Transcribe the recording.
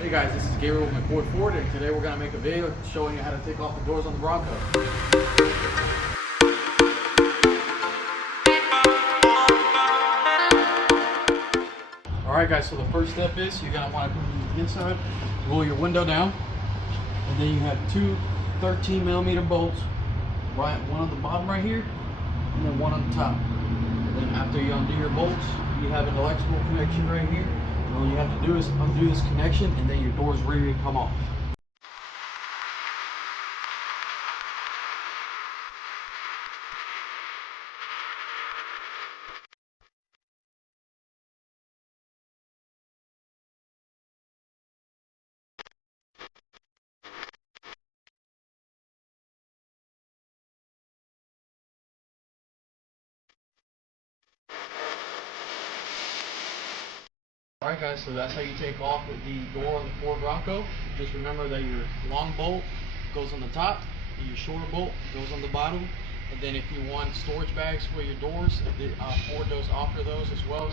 Hey guys, this is Gabriel with my Ford, and today we're going to make a video showing you how to take off the doors on the Bronco. Alright guys, so the first step is you're going to want to come to the inside, roll your window down, and then you have two 13mm bolts, one on the bottom right here, and then one on the top. And then after you undo your bolts, you have an electrical connection right here. And all you have to do is undo this connection, and then your door's ready to come off. Alright guys, so that's how you take off the door on the Ford Bronco. Just remember that your long bolt goes on the top, and your shorter bolt goes on the bottom. And then if you want storage bags for your doors, Ford does offer those as well.